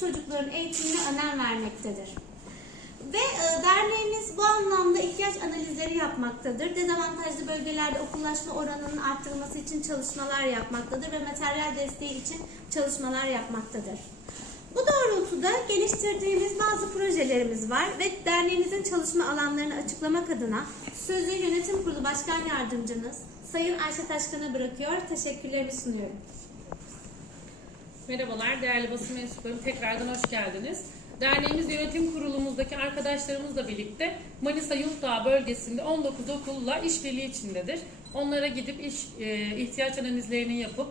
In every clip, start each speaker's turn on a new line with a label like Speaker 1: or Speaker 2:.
Speaker 1: çocukların eğitimine önem vermektedir. Ve e, derneğimiz bu anlamda ihtiyaç analizleri yapmaktadır. Dezavantajlı bölgelerde okullaşma oranının arttırılması için çalışmalar yapmaktadır ve materyal desteği için çalışmalar yapmaktadır. Bu doğrultuda geliştirdiğimiz bazı projelerimiz var ve derneğimizin çalışma alanlarını açıklamak adına sözü Yönetim Kurulu Başkan Yardımcımız Sayın Ayşe Taşkan'a bırakıyor. Teşekkürlerimi sunuyorum.
Speaker 2: Merhabalar değerli basın mensupları tekrardan hoş geldiniz. Derneğimiz yönetim kurulumuzdaki arkadaşlarımızla birlikte Manisa Yurtdağ bölgesinde 19 okulla işbirliği içindedir. Onlara gidip iş e, ihtiyaç analizlerini yapıp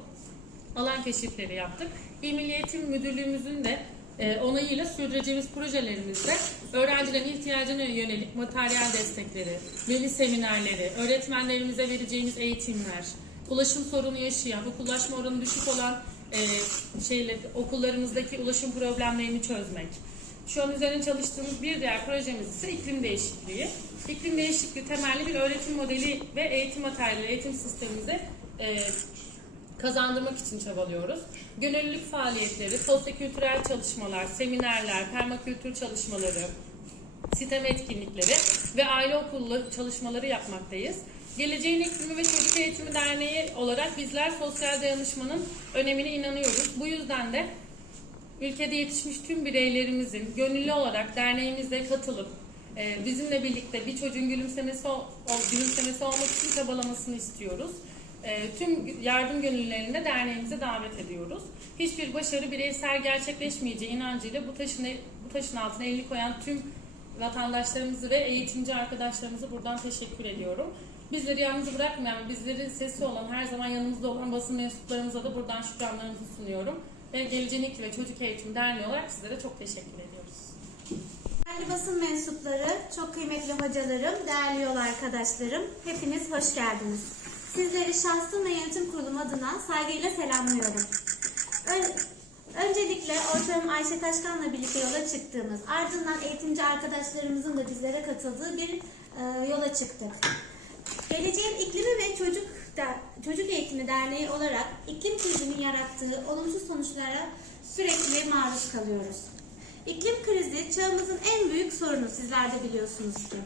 Speaker 2: alan keşifleri yaptık. İl Milli Eğitim Müdürlüğümüzün de e, onayıyla sürdüreceğimiz projelerimizde öğrencilerin ihtiyacına yönelik materyal destekleri, veli seminerleri, öğretmenlerimize vereceğimiz eğitimler, ulaşım sorunu yaşayan, okullaşma oranı düşük olan e, şeyle, okullarımızdaki ulaşım problemlerini çözmek. Şu an üzerine çalıştığımız bir diğer projemiz ise iklim değişikliği. İklim değişikliği temelli bir öğretim modeli ve eğitim materyali, eğitim sistemimize e, kazandırmak için çabalıyoruz. Gönüllülük faaliyetleri, sosyokültürel çalışmalar, seminerler, permakültür çalışmaları, sitem etkinlikleri ve aile okulu çalışmaları yapmaktayız. Geleceğin İklimi ve Çocuk Eğitimi Derneği olarak bizler sosyal dayanışmanın önemine inanıyoruz. Bu yüzden de ülkede yetişmiş tüm bireylerimizin gönüllü olarak derneğimize katılıp e, bizimle birlikte bir çocuğun gülümsemesi, gülümsemesi olmak için çabalamasını istiyoruz. E, Tüm yardım gönüllülerini de derneğimize davet ediyoruz. Hiçbir başarı bireysel gerçekleşmeyeceği inancıyla bu taşın, bu taşın altına elini koyan tüm vatandaşlarımızı ve eğitimci arkadaşlarımızı buradan teşekkür ediyorum. Bizleri yalnız bırakmayan, bizlerin sesi olan, her zaman yanımızda olan basın mensuplarımıza da buradan şükranlarımızı sunuyorum. Ve Geleceğin ve Çocuk Eğitim Derneği olarak sizlere çok teşekkür ediyoruz.
Speaker 1: Değerli basın mensupları, çok kıymetli hocalarım, değerli yol arkadaşlarım, hepiniz hoş geldiniz. Sizleri şahsım ve yönetim kurulum adına saygıyla selamlıyorum. Ön- öncelikle ortağım Ayşe Taşkan'la birlikte yola çıktığımız, ardından eğitimci arkadaşlarımızın da bizlere katıldığı bir e, yola çıktık. Geleceğin İklimi ve Çocuk Der- Çocuk Eğitimi Derneği olarak iklim krizinin yarattığı olumsuz sonuçlara sürekli maruz kalıyoruz. İklim krizi çağımızın en büyük sorunu sizler de biliyorsunuz ki.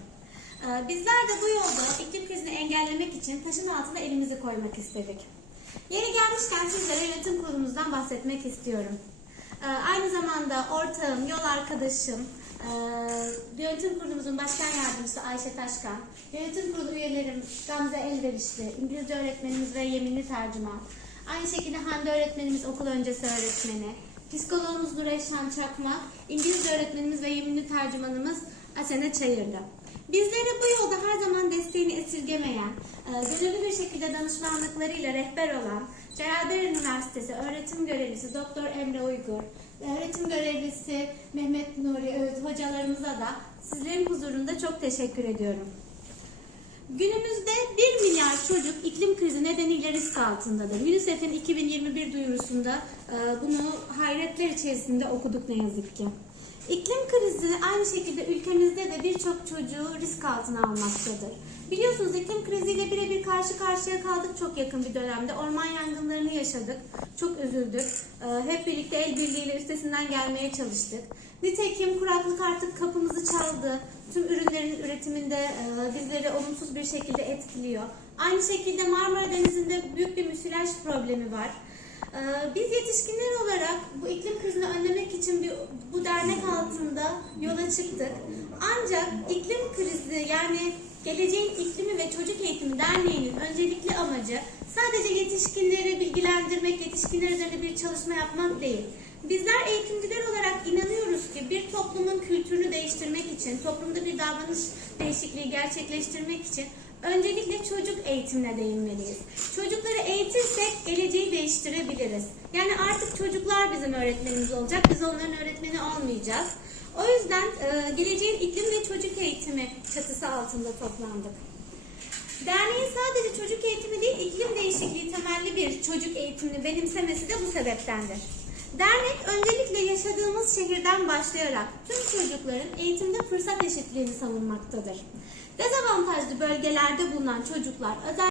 Speaker 1: Ee, Bizler de bu yolda iklim krizini engellemek için taşın altına elimizi koymak istedik. Yeri gelmişken sizlere yönetim kurulumuzdan bahsetmek istiyorum. Ee, Aynı zamanda ortağım, yol arkadaşım, ee, yönetim kurulumuzun başkan yardımcısı Ayşe Taşkan, yönetim kurulu üyelerim Gamze Elverişli, İngilizce öğretmenimiz ve yeminli tercüman, aynı şekilde Hande öğretmenimiz okul öncesi öğretmeni, psikologumuz Nureşhan Çakma, İngilizce öğretmenimiz ve yeminli tercümanımız Asena Çayırlı. Bizlere bu yolda her zaman desteğini esirgemeyen, e, gönüllü bir şekilde danışmanlıklarıyla rehber olan Celal Üniversitesi öğretim görevlisi Doktor Emre Uygur, öğretim görevlisi Mehmet Nuri Öğüt hocalarımıza da sizlerin huzurunda çok teşekkür ediyorum. Günümüzde 1 milyar çocuk iklim krizi nedeniyle risk altındadır. UNICEF'in 2021 duyurusunda e, bunu hayretler içerisinde okuduk ne yazık ki. İklim krizi aynı şekilde ülkemizde de birçok çocuğu risk altına almaktadır. Biliyorsunuz iklim kriziyle birebir karşı karşıya kaldık çok yakın bir dönemde. Orman yangınlarını yaşadık. Çok üzüldük. Ee, Hep birlikte el birliğiyle üstesinden gelmeye çalıştık. Nitekim kuraklık artık kapımızı çaldı. Tüm ürünlerin üretiminde e, bizleri olumsuz bir şekilde etkiliyor. Aynı şekilde Marmara Denizi'nde büyük bir müsilaj problemi var. Ee, Biz yetişkinler olarak bu iklim krizini önlemek için bir, bu dernek altında yola çıktık. Ancak iklim krizi yani Geleceğin İklimi ve Çocuk Eğitimi Derneği'nin öncelikli amacı sadece yetişkinleri bilgilendirmek, yetişkinler üzerinde bir çalışma yapmak değil. Bizler eğitimciler olarak inanıyoruz ki bir toplumun kültürünü değiştirmek için, toplumda bir davranış değişikliği gerçekleştirmek için öncelikle çocuk eğitimine değinmeliyiz. Çocukları eğitirsek geleceği değiştirebiliriz. Yani artık çocuklar bizim öğretmenimiz olacak, biz onların öğretmeni olmayacağız. O yüzden e, geleceğin iklim ve çocuk eğitimi çatısı altında toplandık. Derneğin sadece çocuk eğitimi değil, iklim değişikliği temelli bir çocuk eğitimini benimsemesi de bu sebeptendir. Dernek öncelikle yaşadığımız şehirden başlayarak tüm çocukların eğitimde fırsat eşitliğini savunmaktadır. Dezavantajlı bölgelerde bulunan çocuklar özel